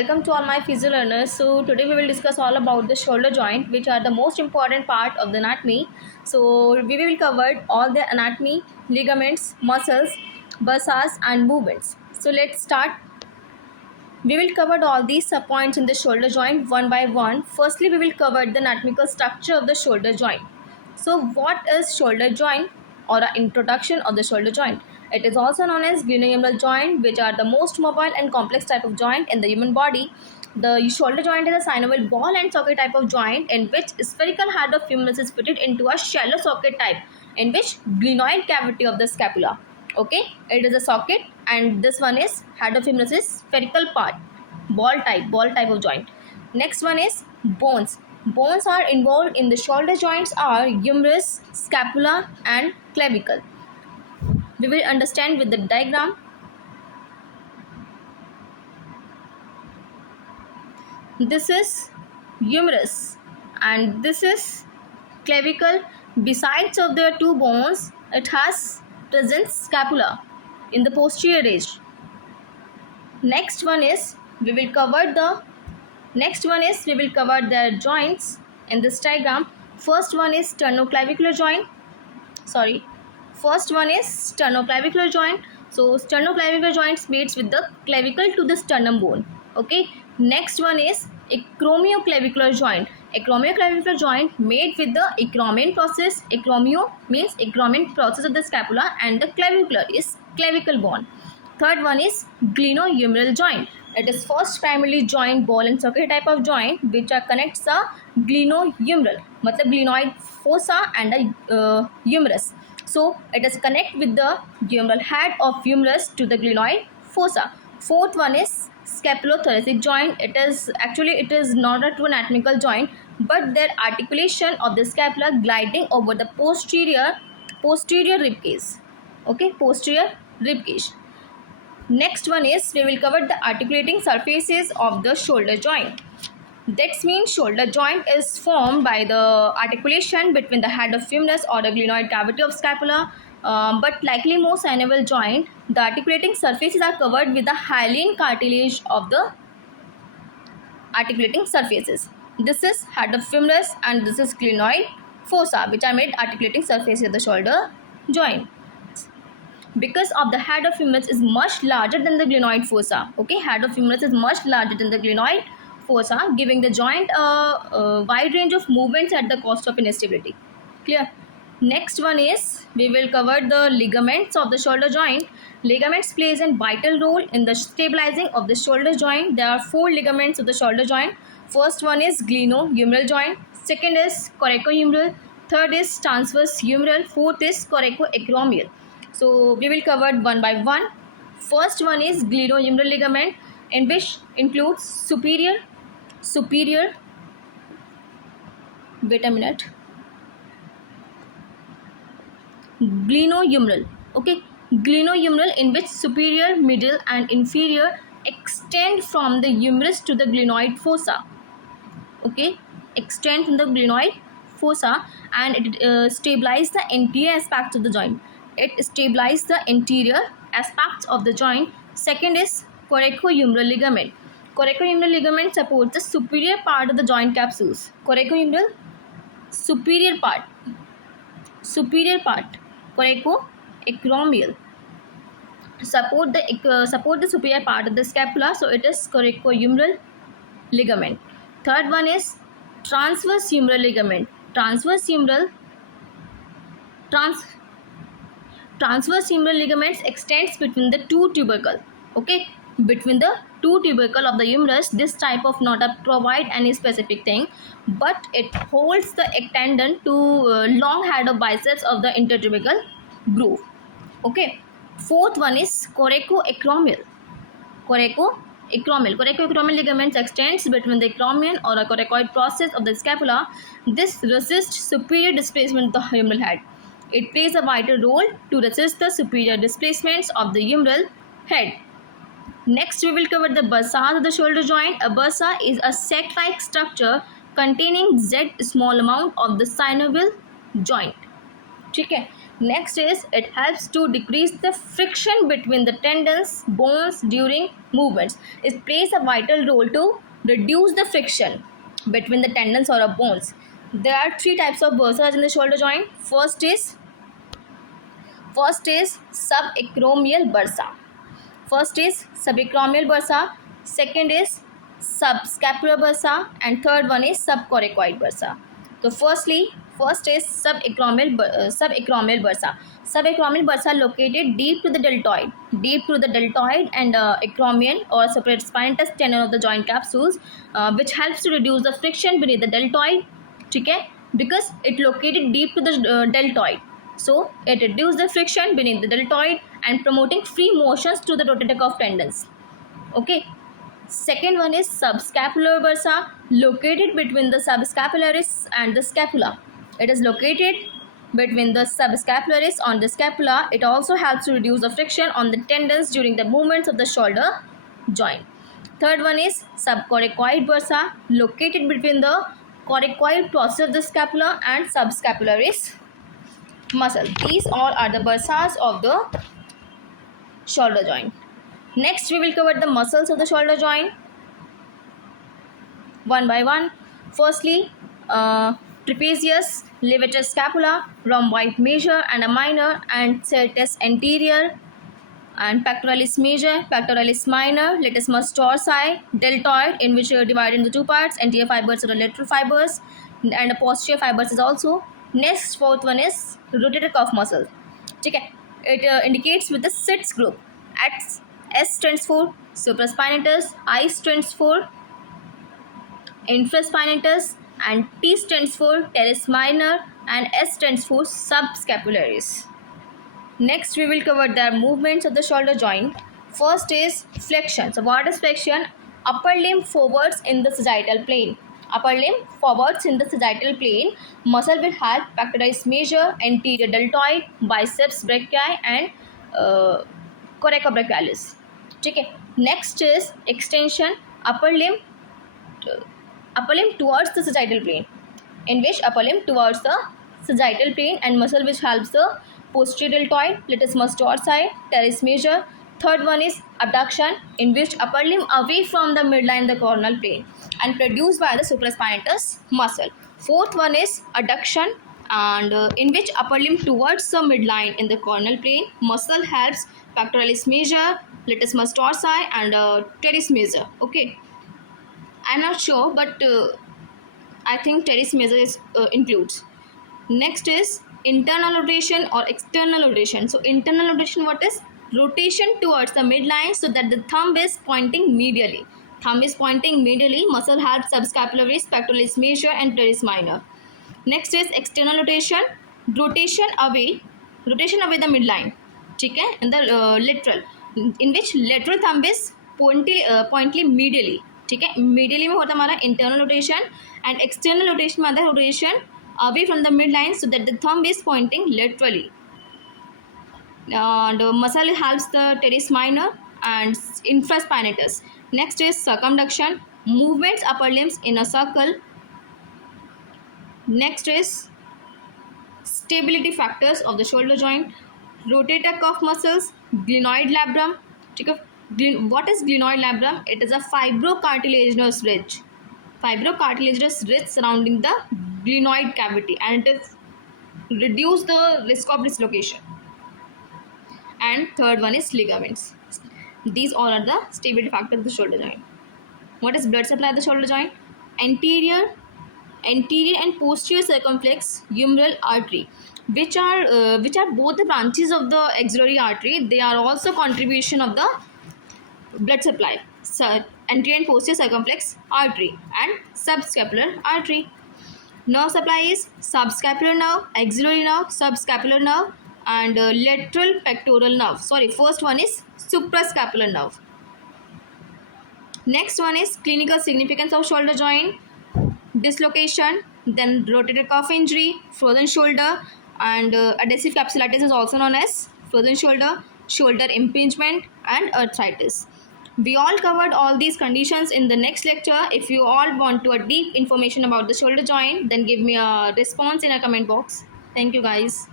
welcome to all my physio learners. So today we will discuss all about the shoulder joint, which are the most important part of the anatomy. So we will cover all the anatomy, ligaments, muscles, bursas and movements. So let's start. We will cover all these subpoints in the shoulder joint one by one. Firstly, we will cover the anatomical structure of the shoulder joint. So what is shoulder joint or an introduction of the shoulder joint? It is also known as glenohumeral joint, which are the most mobile and complex type of joint in the human body. The shoulder joint is a synovial ball and socket type of joint in which spherical head of humerus is fitted into a shallow socket type in which glenoid cavity of the scapula. Okay, it is a socket and this one is head of humerus is spherical part, ball type of joint. Next one is bones. Bones are involved in the shoulder joints are humerus, scapula and clavicle. We will understand with the diagram. This is humerus and this is clavicle. Besides of the two bones, it has present scapula in the posterior edge. Next one is we will cover the joints in this diagram. First one is sternoclavicular joint. First one is sternoclavicular joint. So sternoclavicular joints meets with the clavicle to the sternum bone. Okay. Next one is acromioclavicular joint. Acromioclavicular joint made with the acromion process. Acromio means acromion process of the scapula and the clavicular is clavicle bone. Third one is glenohumeral joint. It is first primarily joint ball and socket type of joint which are connects the glenohumeral, matlab glenoid fossa and the humerus. So it is connect with the humeral head of humerus to the glenoid fossa. Fourth one is scapulothoracic joint. It is not a true anatomical joint, but their articulation of the scapula gliding over the posterior rib cage. Okay, posterior rib cage. Next one is we will cover the articulating surfaces of the shoulder joint. That means shoulder joint is formed by the articulation between the head of humerus or the glenoid cavity of scapula. But likely most synovial joint, the articulating surfaces are covered with the hyaline cartilage of the articulating surfaces. This is head of humerus and this is glenoid fossa, which are made articulating surfaces of the shoulder joint. Because of the head of humerus is much larger than the glenoid fossa. Okay, head of humerus is much larger than the glenoid fossa, giving the joint a wide range of movements at the cost of instability. Clear? Next one is we will cover the ligaments of the shoulder joint. Ligaments plays a vital role in the stabilizing of the shoulder joint. There are 4 ligaments of the shoulder joint. First one is glenohumeral joint. Second is coracohumeral. Third is transverse humeral. Fourth is coracoacromial. So we will cover one by one. First one is glenohumeral ligament, in which includes superior. Wait a minute. Glenohumeral. Okay, glenohumeral in which superior, middle, and inferior extend from the humerus to the glenoid fossa. Okay, extend from the glenoid fossa, and it stabilizes the anterior aspects of the joint. It stabilizes the anterior aspects of the joint. Second is coracohumeral ligament. Coracohumeral ligament supports the superior part of the joint capsules. Coracohumeral superior part. Coracoacromial support the superior part of the scapula. So it is coracohumeral ligament. Third one is transverse humeral ligament. Transverse humeral ligaments extends between the two tubercle. Okay, between the two tubercle of the humerus. This type of not provide any specific thing, but it holds the tendon to long head of biceps of the intertubercle groove. Okay. Fourth one is coracoacromial. Coracoacromial ligaments extends between the acromion or a coracoid process of the scapula. This resists superior displacement of the humeral head. It plays a vital role to resist the superior displacements of the humeral head. Next, we will cover the bursa of the shoulder joint. A bursa is a sac-like structure containing z small amount of the synovial joint. ठीक है. Next is it helps to decrease the friction between the tendons, bones during movements. It plays a vital role to reduce the friction between the tendons or bones. There are three types of bursas in the shoulder joint. First is subacromial bursa. First is subacromial bursa, second is subscapular bursa, and third one is subcoracoid bursa. So first is subacromial bursa. Subacromial bursa located deep to the deltoid and acromion or supraspinatus tendon of the joint capsules, which helps to reduce the friction beneath the deltoid. Okay, because it located deep to the deltoid, so it reduces the friction beneath the deltoid and promoting free motions to the rotator cuff tendons. Okay. Second one is subscapular bursa, located between the subscapularis and the scapula. It is located between the subscapularis on the scapula. It also helps to reduce the friction on the tendons during the movements of the shoulder joint. Third one is subcoracoid bursa, located between the coracoid process of the scapula and subscapularis muscle. These all are the bursas of the shoulder joint. Next, we will cover the muscles of the shoulder joint one by one. Firstly, trapezius, levator scapula, rhomboid major and a minor, and serratus anterior, and pectoralis major, pectoralis minor, latissimus dorsi, deltoid, in which are divided into two parts, anterior fibers or lateral fibers, and a posterior fibers is also. Next, fourth one is rotator cuff muscle. Okay, it indicates with the sits group. S stands for supraspinatus, I stands for infraspinatus, and T stands for teres minor, and S stands for subscapularis. Next, we will cover the movements of the shoulder joint. First is flexion. So, what is flexion? Upper limb forwards in the sagittal plane. Upper limb forwards in the sagittal plane. Muscle will help pectoralis major, anterior deltoid, biceps brachii, and coracobrachialis. Okay. Next is extension. Upper limb towards the sagittal plane, in which upper limb towards the sagittal plane and muscle which helps the posterior deltoid, latissimus dorsi, teres major. Third one is abduction, in which upper limb away from the midline, the coronal plane, and produced by the supraspinatus muscle. Fourth one is adduction, and in which upper limb towards the midline in the coronal plane, muscle helps pectoralis major, latissimus dorsi, and teres major. Okay, I'm not sure, but I think teres major is includes. Next is internal rotation or external rotation. So internal rotation, what is? Rotation towards the midline so that the thumb is pointing medially. Thumb is pointing medially. Muscle helps subscapularis, pectoralis major, and teres minor. Next is external rotation. Rotation away the midline. Okay, and the lateral, in which lateral thumb is pointly medially. ठीक है, medially में होता हमारा internal rotation, and external rotation में आता है rotation away from the midline so that the thumb is pointing laterally. The muscle helps the teres minor and infraspinatus. Next is circumduction, movements upper limbs in a circle. Next is stability factors of the shoulder joint, rotator cuff muscles, glenoid labrum. What is glenoid labrum? It is a fibrocartilaginous ridge. Fibrocartilaginous ridge surrounding the glenoid cavity, and it is reduce the risk of dislocation. And third one is ligaments. These all are the stability factors of the shoulder joint. What is blood supply of the shoulder joint? Anterior and posterior circumflex humeral artery, which are both the branches of the axillary artery. They are also contribution of the blood supply. So anterior and posterior circumflex artery and subscapular artery. Nerve supply is subscapular nerve, axillary nerve, subscapular nerve, and lateral pectoral nerve. First one is suprascapular nerve. Next one is clinical significance of shoulder joint: dislocation, then rotator cuff injury, frozen shoulder, and adhesive capsulitis is also known as frozen shoulder, shoulder impingement, and arthritis. We all covered all these conditions in the next lecture. If you all want to a deep information about the shoulder joint, then give me a response in a comment box. Thank you guys.